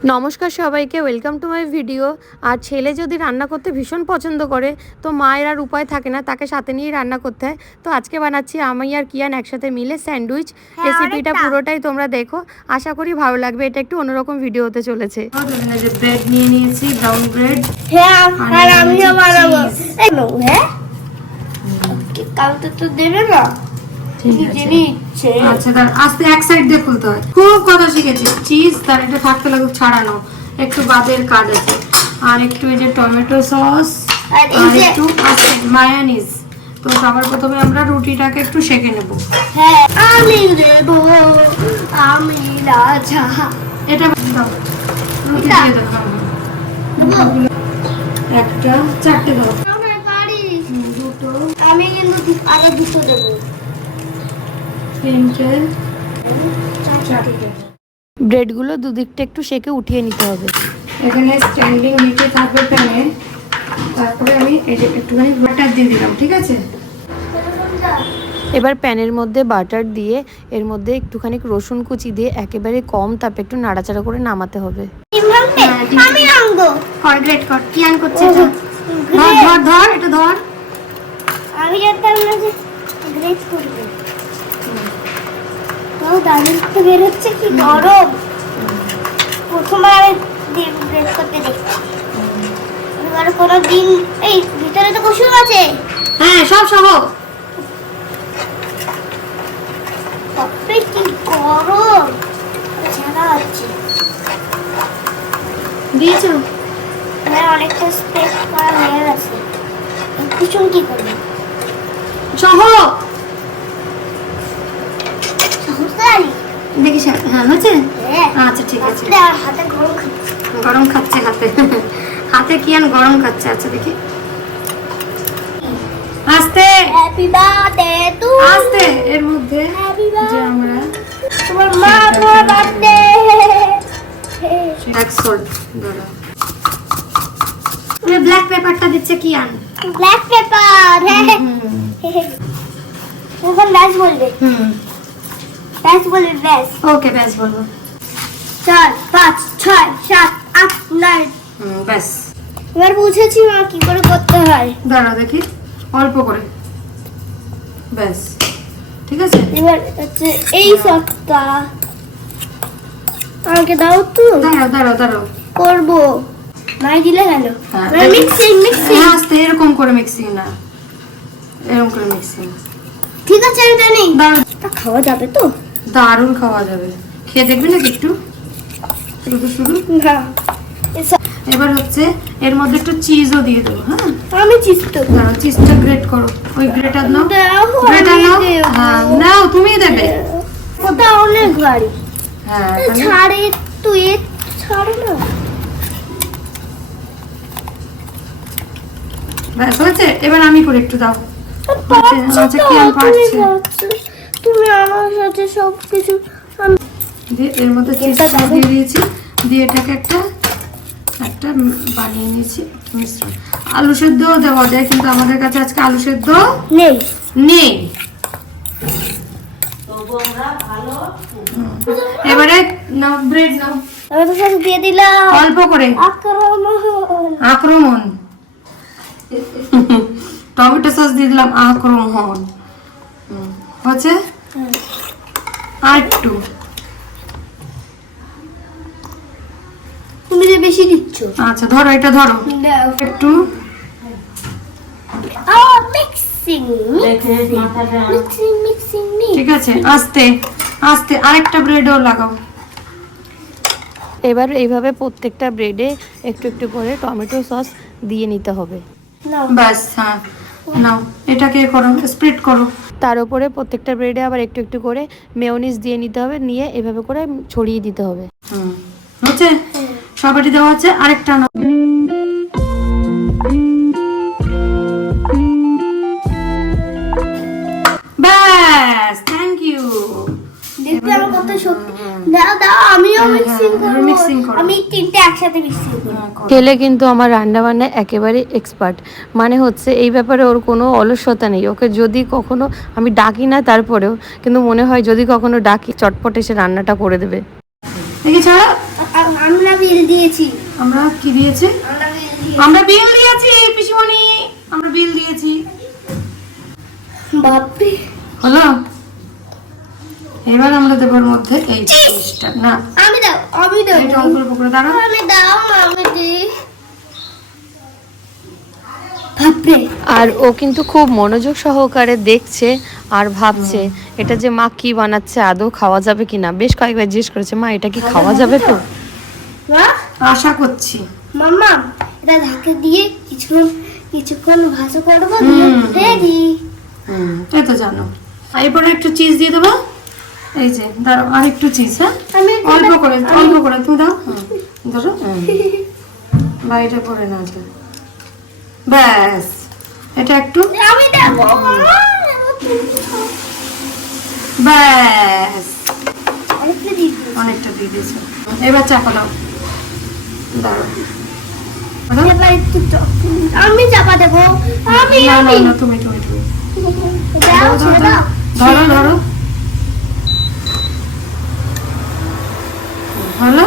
নমস্কার সবাইকে welcome to my video আর ছেলে যদি রান্না করতে ভীষণ পছন্দ করে তো মায়ের আর উপায় থাকে না তাকে সাথে নিয়েই রান্না করতে হয়। তো আজকে বানাচ্ছি আমি আর কিয়ান একসাথে মিলে স্যান্ডউইচ। রেসিপিটা পুরোটাই তোমরা দেখো। আশা করি ভালো লাগবে এটা একটু অন্যরকম ভিডিও হতে চলেছে। ব্রেড নিয়ে নিয়েছি ব্রাউন ব্রেড হ্যাঁ আর আর আমি আমিও বানাবো। হ্যাঁ? কি কাউকে তো দেবে না? আচ্ছা তার আস্তে এক সাইড দিয়ে খুলতে হয়। খুব কথা শিখেছি। চিজ তার এটা থাকতে লাগুক ছাড়ানো। একটু বাদের কাজ আছে। আর একটু এই যে টমেটো সস আর একটু আছে মায়ানিজ তো সবার প্রথমে আমরা রুটিটাকে একটু সেকে নেব। হ্যাঁ আমি দেবো আমি রাজা। এটা দাও। রুটি দিয়ে দাও। একটা চারটে দাও। দুটো। আমি কিন্তু আরও দুটো দেবো। তিনটে চারটে ব্রেডগুলো দুদিকটা একটু সেকে উঠিয়ে নিতে হবে। এখানে স্ট্যান্ডিং নিচে থাকবে প্যানে। তারপরে আমি একটুখানি বাটার দিয়ে দিলাম ঠিক আছে? এবার প্যানের মধ্যে বাটার দিয়ে এর মধ্যে একটুখানি রসুন কুচি দিয়ে একেবারে কম তাপে একটু নাড়াচাড়া করে নামাতে হবে। আমি আনব কর গ্রেট কর কি আন করছে এটা ধর ধর ধর এটা ধর। আমি জানতাম গ্রেট করবে। তো দারুণ তো বেরোচ্ছে কি গরম? প্রথমবার আমি গ্রেট করতে দেখছি। এবার কোনো দিন এই ভিতরে তো কুসুম আছে। হ্যাঁ সব সহ। বাপরে কি গরম! ঝাড়া হচ্ছে। দিয়েছ? আমার অনেকটা স্প্রেড করা হয়ে গেছে। কুসুম কি করবে? সহ! দেখি হ্যাঁ হয়েছে? হ্যাঁ। আচ্ছা ঠিক আছে। হাতে গরম খাচ্ছে। গরম খাচ্ছে হাতে। হাতে কি আন গরম খাচ্ছে? আচ্ছা দেখি। আস্তে। হ্যাপি বার্থডে টু আস্তে এর মধ্যে যে আমরা তোমার মা তোমার বার্থডে ব্ল্যাক সল্ট ধরো ব্ল্যাক পেপারটা দিচ্ছে কি আন? ব্ল্যাক পেপার এখন ব্যাস বলবে। হুম। ব্যাস বলবে ব্যাস ওকে ব্যাস বলব চার পাঁচ ছয় সাত আট নয় ব্যাস এবার বুঝেছি মা কি করে করতে হয়। দাঁড়া দেখি। অল্প করে। ব্যাস। ঠিক আছে? এবার হচ্ছে এই সপ্তাহ আমাকে দাও তো। দাঁড়াও দাঁড়াও দাঁড়াও। করব। নাই দিলে গেল। মিক্সিং মিক্সিং আস্তে এরকম করে মিক্সিং না। এরকম করে মিক্সিং ঠিক আছে আমি জানি। দাঁড়াও। খাওয়া যাবে তো? দারুণ খাওয়া যাবে। খেয়ে দেখবে নাকি একটু? শুধু শুধু? না। এবার হচ্ছে এর মধ্যে একটু চিজও দিয়ে দেবো হ্যাঁ? আমি চিস্ত দাঁড়াও চিজটা গ্রেট করো। ওই গ্রেটার নাও। গ্রেটার নাও। হ্যাঁ নাও তুমিই দেবে। ওটা অনেক ভারী। হ্যাঁ ছাড়ে এ ছাড়ে না। ব্যাস হয়েছে এবার আমি করে একটু দাও আচ্ছা, কি পারছে? তুমি আমার সাথে সব কিছু আমি- দিয়ে এর মধ্যে চিজটা দিয়ে দিয়েছি। দিয়ে এটাকে একটা একটা বানিয়ে নিয়েছি মিশ্রণ। আলু সেদ্ধও দেওয়া যায় কিন্তু আমাদের কাছে আজকে আলু সেদ্ধ নেই। নেই। এবারে নাও ব্রেড নাও। আমি তো সব দিয়ে দিলাম। অল্প করে। আক্রমণ। আক্রমণ। টমেটো সস দিয়ে দিলাম আক্রমণ। হচ্ছে? আর একটু তুমি যে বেশি দিচ্ছ। আচ্ছা ধরো এটা ধরো। একটু। ঠিক আছে আস্তে আস্তে আরেকটা ব্রেডও লাগাও। এবার এইভাবে প্রত্যেকটা ব্রেডে একটু একটু করে টমেটো সস দিয়ে নিতে হবে। ব্যাস হ্যাঁ। নাও এটাকে করো স্প্রেড করো। তার উপরে প্রত্যেকটা ব্রেডে আবার একটু একটু করে মেয়োনিজ দিয়ে নিতে হবে, নিয়ে এভাবে করে ছড়িয়ে দিতে হবে। হচ্ছে? সবারই দেওয়া আছে, আরেকটা শক্তি দাও দাও আমিও মিক্সিং করব। mixing করো। আমি তিনটে একসাথে মিক্সিং করব। ছেলে কিন্তু আমার রান্না বান্নায় একেবারে এক্সপার্ট মানে হচ্ছে এই ব্যাপারে ওর কোনো অলসতা নেই। ওকে যদি কখনো আমি ডাকি না তারপরেও কিন্তু মনে হয় যদি কখনো ডাকি চটপট এসে রান্নাটা করে দেবে। দেখি ছাড়া আমরা বিল দিয়েছি। আমরা কি দিয়েছি? আমরা বিল দিয়েছি। আমরা বিল দিয়েছি পিসিমণি। আমরা বিল দিয়েছি। বাপরে। হলো? এবার আমরা দেবো ওর মধ্যে এই জিনিসটা না। আমি দাও আমি দাও। এটা অল্প অল্প করে দাঁড়া আমি দাও আমি দিই। আর ও কিন্তু খুব মনোযোগ সহকারে দেখছে আর ভাবছে এটা যে মা কি বানাচ্ছে আদৌ খাওয়া যাবে কিনা? বেশ কয়েকবার জিজ্ঞেস করেছে মা এটা কি খাওয়া যাবে তো? আশা করছি। মাম্মা এটা ঢাকা দিয়ে কিছুক্ষণ কিছুক্ষণ ভাজা করব। রেডি হুম এই তো জানো। এরপরে একটু চিজ দিয়ে দেবো। এই যে দাঁড়াও আর একটু চিজ হ্যাঁ? আমি অল্প করে অল্প করে তুমি দাও। ধরো। বাইরে পড়ে না তো ব্যাস। এটা একটু। ব্যাস। অনেকটা দিয়ে দিয়েছে। এবার চাপা দাও। আমি চাপা দেবো। আমি না না তুমি তুমি তুমি। ধরো ধরো। হলো?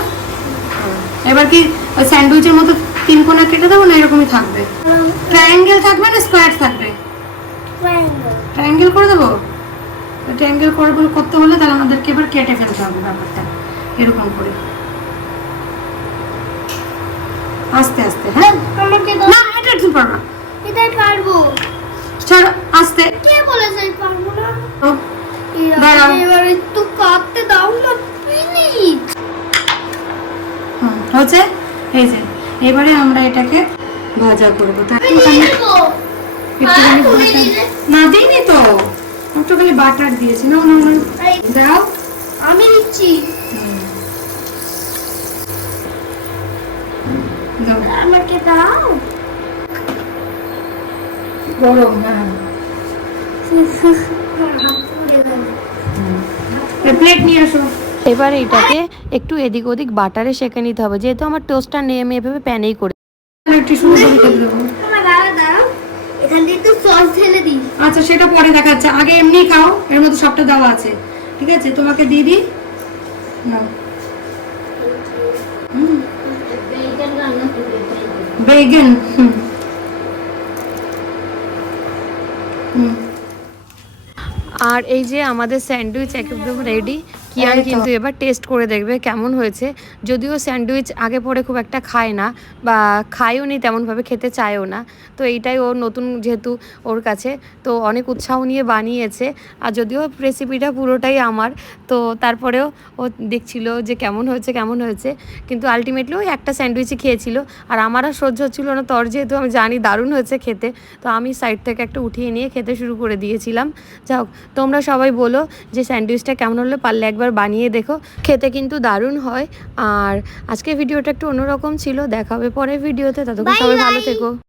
এবার কি ওই স্যান্ডউইচের মতো তিন কোনা কেটে দেবো না এরকমই থাকবে? ট্রায়াঙ্গেল থাকবে না স্কোয়ার থাকবে. ট্রায়াঙ্গেল করে দেবো? ট্রায়াঙ্গেল করে করতে হলে তাহলে আমাদেরকে এবার কেটে ফেলতে হবে ব্যাপারটা এরকম করে। আস্তে আস্তে হ্যাঁ? না এটা তুমি পারবা এটাই পারব। ছাড়ো আস্তে। কে বলেছে পারব না? দাঁড়াও। এবার একটু কাটতে দাও না প্লিজ। হচ্ছে এই যে এবারে আমরা এটাকে ভাজা করব। একটুখানি? না দিইনি তো। একটু খালি বাটার দিয়েছি। না না না দাও। আমি দিচ্ছি আমাকে দাও। গরম হ্যাঁ। প্লেট নিয়ে আসো। এবার এটাকে একটু এদিক ওদিক বাটারে সেঁকে নিতে হবে। যেহেতু আমার টোস্টটা নিয়ে আমি এভাবে প্যানেই করে আচ্ছা সেটা পরে দেখাচ্ছে। আগে এমনি খাও এর মধ্যে সবটা দেওয়া আছে। ঠিক আছে? তোমাকে দিয়ে দিই। বেগন আর এই যে আমাদের স্যান্ডউইচ একদম রেডি কিয়ান কিন্তু এবার টেস্ট করে দেখবে কেমন হয়েছে। যদিও স্যান্ডউইচ আগে পরে খুব একটা খায় না বা খায়ও নি তেমনভাবে খেতে চায়ও না। তো এইটাই ওর নতুন যেহেতু ওর কাছে তো অনেক উৎসাহ নিয়ে বানিয়েছে। আর যদিও রেসিপিটা পুরোটাই আমার তো তারপরেও ও দেখছিল যে কেমন হয়েছে কেমন হয়েছে। কিন্তু আলটিমেটলি ওই একটা স্যান্ডউইচই খেয়েছিল। আর আমার আর সহ্য হচ্ছিল না তোর যেহেতু আমি জানি দারুণ হয়েছে খেতে তো আমি সাইড থেকে একটা উঠিয়ে নিয়ে খেতে শুরু করে দিয়েছিলাম। যাও তোমরা সবাই বলো যে স্যান্ডউইচটা কেমন হলো পারলে একবার বানিয়ে দেখো। খেতে কিন্তু দারুণ হয়। আর আজকে ভিডিওটা একটু অন্যরকম ছিল। দেখা হবে পরের ভিডিওতে। ততক্ষণ সবাই ভালো থেকো।